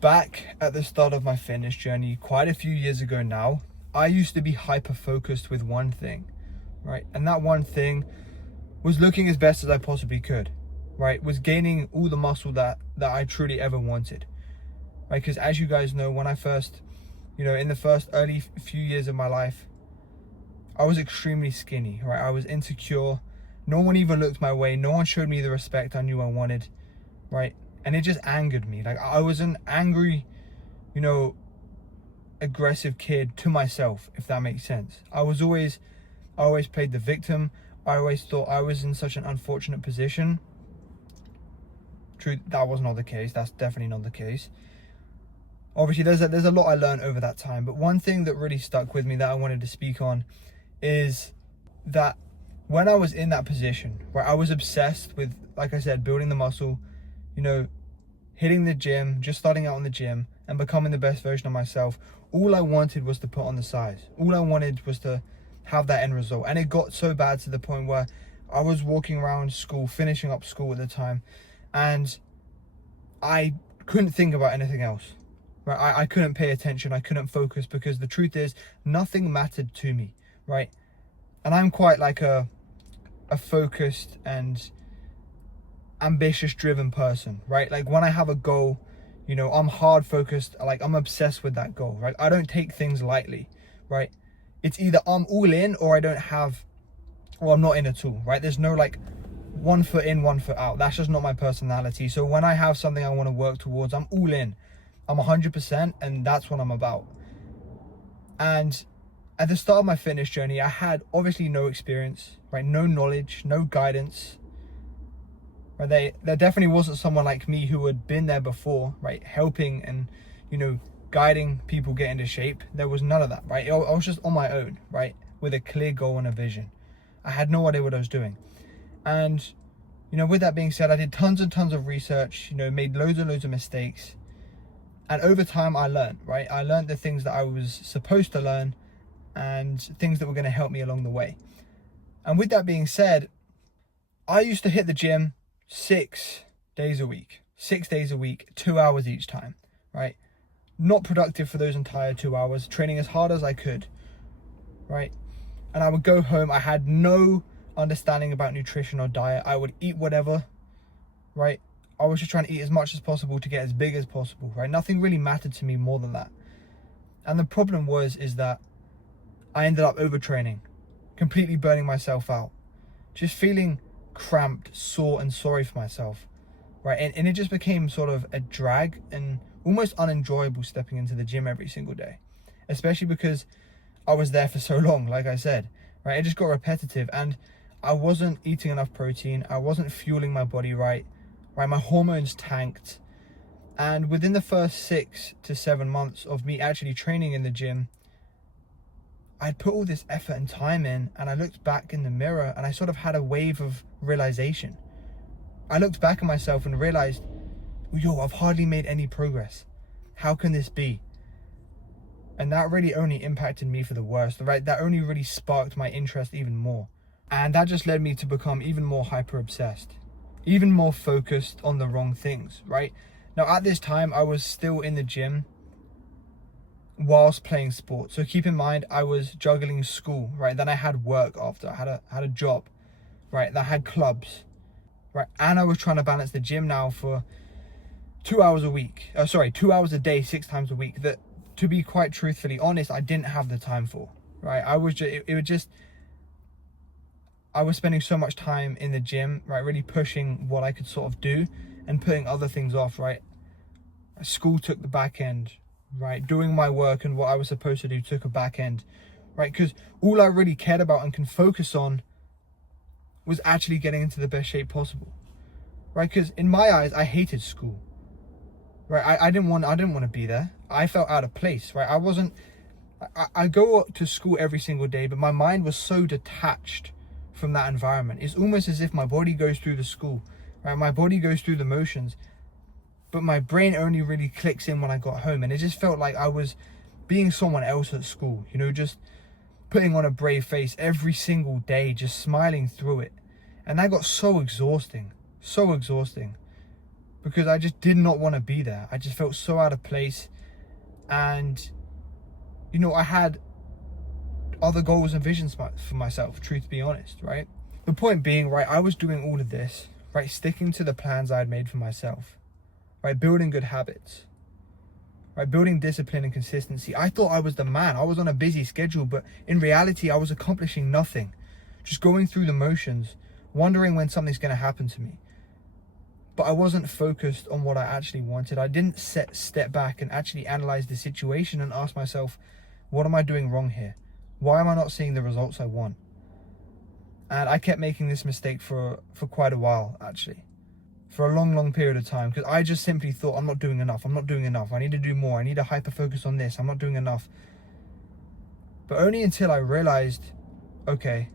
Back at the start of my fitness journey, quite a few years ago now, I used to be hyper focused with one thing, right? And that one thing was looking as best as I possibly could, right? Was gaining all the muscle that I truly ever wanted, right? Because as you guys know, when I first, in the first early few years of my life, I was extremely skinny, right? I was insecure. No one even looked my way. No one showed me the respect I knew I wanted, right? And it just angered me. Like, I was an angry, aggressive kid to myself, if that makes sense. I always played the victim. I always thought I was in such an unfortunate position. True, that was not the case. That's definitely not the case. Obviously, there's a lot I learned over that time. But one thing that really stuck with me that I wanted to speak on is that when I was in that position where I was obsessed with, like I said, building the muscle, hitting the gym, just starting out in the gym and becoming the best version of myself, all I wanted was to put on the size. All I wanted was to have that end result. And it got so bad to the point where I was walking around school, finishing up school at the time, and I couldn't think about anything else. Right? I couldn't pay attention. I couldn't focus because the truth is nothing mattered to me, right? And I'm quite like a focused and ambitious driven person, right? Like when I have a goal, I'm hard focused, like I'm obsessed with that goal, right? I don't take things lightly, right? It's either I'm all in or I'm not in at all, right? There's no like 1 foot in, 1 foot out. That's just not my personality. So when I have something I want to work towards, I'm all in. I'm 100%, and that's what I'm about. And at the start of my fitness journey, I had obviously no experience, right? No knowledge, no guidance. Right? There definitely wasn't someone like me who had been there before, right? Helping and, guiding people get into shape. There was none of that, right? I was just on my own, right? With a clear goal and a vision. I had no idea what I was doing. And, with that being said, I did tons and tons of research, made loads and loads of mistakes. And over time I learned, right? I learned the things that I was supposed to learn and things that were going to help me along the way. And with that being said, I used to hit the gym 6 days a week, 2 hours each time, right? Not productive for those entire 2 hours, training as hard as I could, right? And I would go home. I had no understanding about nutrition or diet. I would eat whatever, right? I was just trying to eat as much as possible to get as big as possible, right? Nothing really mattered to me more than that. And the problem is that I ended up overtraining, completely burning myself out, just feeling cramped, sore, and sorry for myself, right? And it just became sort of a drag and almost unenjoyable stepping into the gym every single day, especially because I was there for so long, like I said, right? It just got repetitive and I wasn't eating enough protein. I wasn't fueling my body right? My hormones tanked. And within the first 6 to 7 months of me actually training in the gym, I'd put all this effort and time in, and I looked back in the mirror and I sort of had a wave of realization. I looked back at myself and realized, I've hardly made any progress. How can this be? And that really only impacted me for the worst, right? That only really sparked my interest even more. And that just led me to become even more hyper obsessed, even more focused on the wrong things, right? Now at this time, I was still in the gym whilst playing sports. So keep in mind, I was juggling school, right? Then I had work after. I had a job, right? That had clubs, right? And I was trying to balance the gym now for 2 hours a week. 2 hours a day, 6 times a week. That, to be quite truthfully honest, I didn't have the time for, right? I was spending so much time in the gym, right? Really pushing what I could sort of do and putting other things off, right? School took the back end, right? Doing my work and what I was supposed to do took a back end, right? Because all I really cared about and can focus on was actually getting into the best shape possible, right? Because in my eyes, I hated school, right? I didn't want to be there. I felt out of place, right? I go to school every single day, but my mind was so detached from that environment. It's almost as if my body goes through the school, right? My body goes through the motions, but my brain only really clicks in when I got home. And it just felt like I was being someone else at school, just putting on a brave face every single day, just smiling through it. And that got so exhausting, because I just did not want to be there. I just felt so out of place. And, you know, I had other goals and visions for myself, truth be honest, right? The point being, right, I was doing all of this, right, sticking to the plans I had made for myself, right, building good habits, right, building discipline and consistency. I thought I was the man. I was on a busy schedule, but in reality, I was accomplishing nothing, just going through the motions, wondering when something's going to happen to me. But I wasn't focused on what I actually wanted. I didn't step back and actually analyze the situation and ask myself, what am I doing wrong here? Why am I not seeing the results I want? And I kept making this mistake for quite a while, actually. For a long period of time. Because I just simply thought, I'm not doing enough. I'm not doing enough. I need to do more. I need to hyper focus on this. I'm not doing enough. But only until I realized, okay,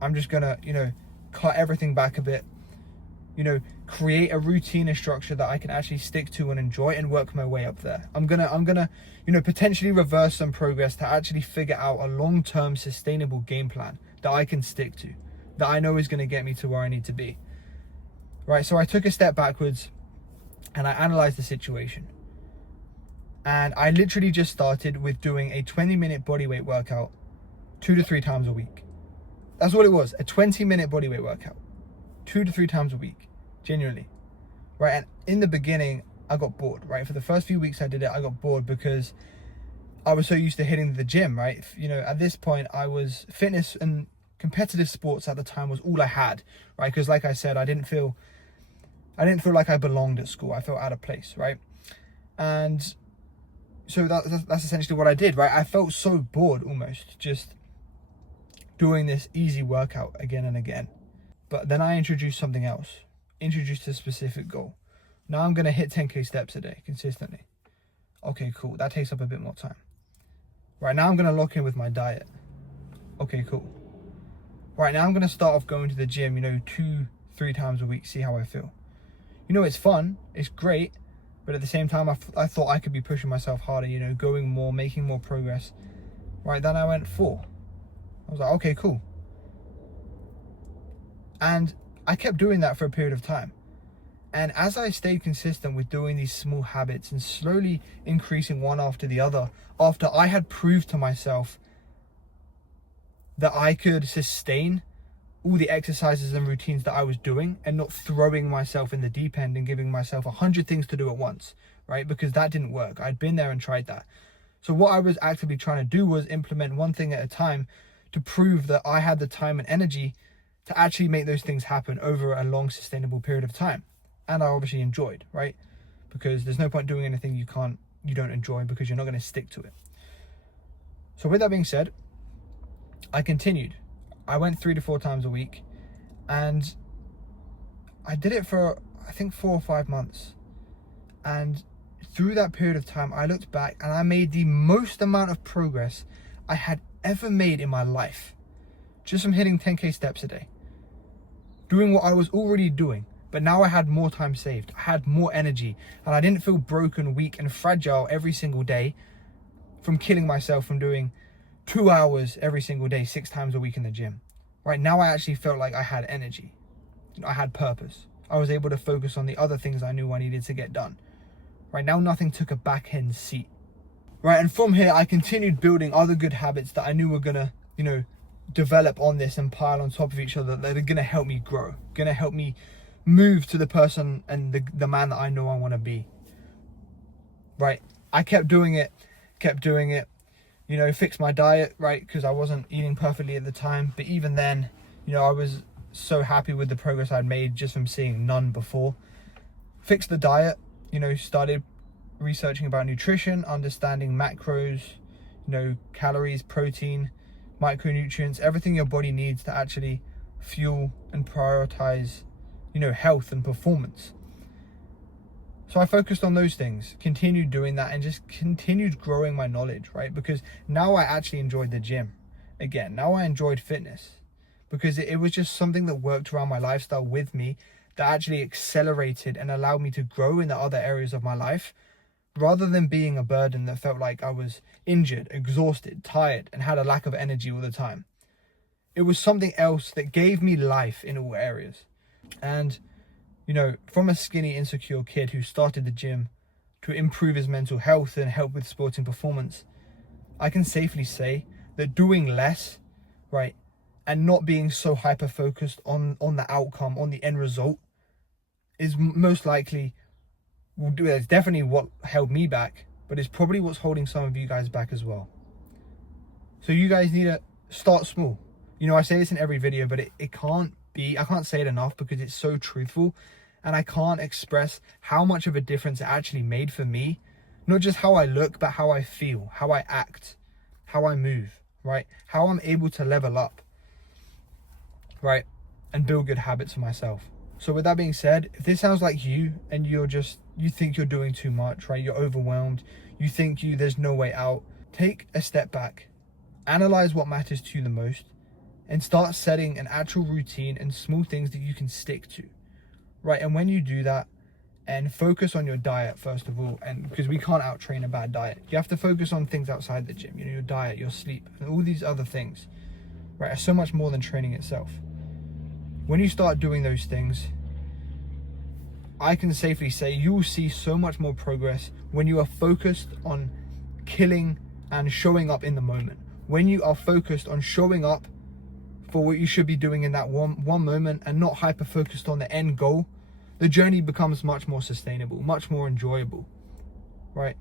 I'm just going to, you know, cut everything back a bit. You know, create a routine and structure that I can actually stick to and enjoy and work my way up there. I'm gonna, you know, potentially reverse some progress to actually figure out a long-term sustainable game plan that I can stick to, that I know is gonna get me to where I need to be. Right, so I took a step backwards and I analyzed the situation. And I literally just started with doing a 20-minute bodyweight workout 2 to 3 times a week. That's what it was, a 20-minute bodyweight workout 2 to 3 times a week, genuinely, right? And in the beginning, I got bored, right? For the first few weeks I did it, I got bored because I was so used to hitting the gym, right? You know, at this point, fitness and competitive sports at the time was all I had, right? Because like I said, I didn't feel like I belonged at school. I felt out of place, right? And so that's essentially what I did, right? I felt so bored almost, just doing this easy workout again and again. But then I introduced something else, introduced a specific goal. Now I'm going to hit 10K steps a day consistently. Okay, cool. That takes up a bit more time. Right, now I'm going to lock in with my diet. Okay, cool. Right, now I'm going to start off going to the gym, you know, 2-3 times a week, see how I feel. You know, it's fun, it's great, but at the same time, I thought I could be pushing myself harder, you know, going more, making more progress. Right, then I went 4. I was like, okay, cool. And I kept doing that for a period of time. And as I stayed consistent with doing these small habits and slowly increasing one after the other, after I had proved to myself that I could sustain all the exercises and routines that I was doing and not throwing myself in the deep end and giving myself 100 things to do at once, right? Because that didn't work. I'd been there and tried that. So what I was actively trying to do was implement one thing at a time to prove that I had the time and energy to actually make those things happen over a long, sustainable period of time. And I obviously enjoyed, right? Because there's no point doing anything you don't enjoy, because you're not going to stick to it. So with that being said, I continued. I went 3 to 4 times a week, and I did it for, I think, 4 or 5 months. And through that period of time, I looked back and I made the most amount of progress I had ever made in my life, just from hitting 10K steps a day, doing what I was already doing. But now I had more time saved, I had more energy, and I didn't feel broken, weak, and fragile every single day from killing myself from doing 2 hours every single day, 6 times a week in the gym. Right now I actually felt like I had energy. I had purpose. I was able to focus on the other things I knew I needed to get done. Right now nothing took a back-end seat. Right, and from here I continued building other good habits that I knew were gonna, you know, develop on this and pile on top of each other, that are gonna help me grow, gonna help me move to the person and the man that I know I want to be. Right, I kept doing it, you know, fixed my diet, right, because I wasn't eating perfectly at the time. But even then, you know, I was so happy with the progress I'd made just from seeing none before. Fixed the diet, you know, started researching about nutrition, understanding macros, you know, calories, protein, micronutrients, everything your body needs to actually fuel and prioritize, you know, health and performance. So I focused on those things, continued doing that, and just continued growing my knowledge, right? Because now I actually enjoyed the gym again. Now I enjoyed fitness, because it was just something that worked around my lifestyle with me, that actually accelerated and allowed me to grow in the other areas of my life, rather than being a burden that felt like I was injured, exhausted, tired, and had a lack of energy all the time. It was something else that gave me life in all areas. And, You know, from a skinny, insecure kid who started the gym to improve his mental health and help with sporting performance, I can safely say that doing less, right, and not being so hyper focused on the outcome, on the end result, is most likely, it's definitely what held me back, but it's probably what's holding some of you guys back as well. So you guys need to start small. You know, I say this in every video, but it can't be, I can't say it enough because it's so truthful, and I can't express how much of a difference it actually made for me. Not just how I look, but how I feel, how I act, how I move, right? How I'm able to level up, right? And build good habits for myself. So with that being said, if this sounds like you and you think you're doing too much, right? You're overwhelmed, you think there's no way out, take a step back, analyze what matters to you the most, and start setting an actual routine and small things that you can stick to, right? And when you do that, and focus on your diet first of all, and because we can't out-train a bad diet, you have to focus on things outside the gym, you know, your diet, your sleep, and all these other things, right, are so much more than training itself. When you start doing those things, I can safely say you will see so much more progress when you are focused on killing and showing up in the moment. When you are focused on showing up for what you should be doing in that one moment and not hyper focused on the end goal, the journey becomes much more sustainable, much more enjoyable, right?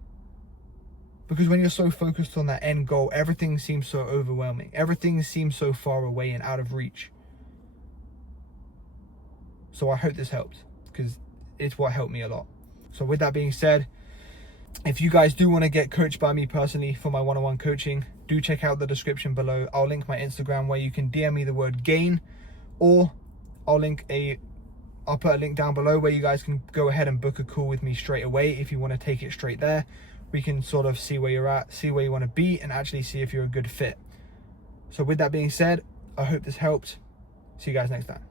Because when you're so focused on that end goal, everything seems so overwhelming. Everything seems so far away and out of reach. So I hope this helped, because it's what helped me a lot. So with that being said, if you guys do want to get coached by me personally for my one-on-one coaching, do check out the description below. I'll link my Instagram where you can DM me the word gain, or I'll put a link down below where you guys can go ahead and book a call with me straight away if you want to take it straight there. We can sort of see where you're at, see where you want to be, and actually see if you're a good fit. So with that being said, I hope this helped. See you guys next time.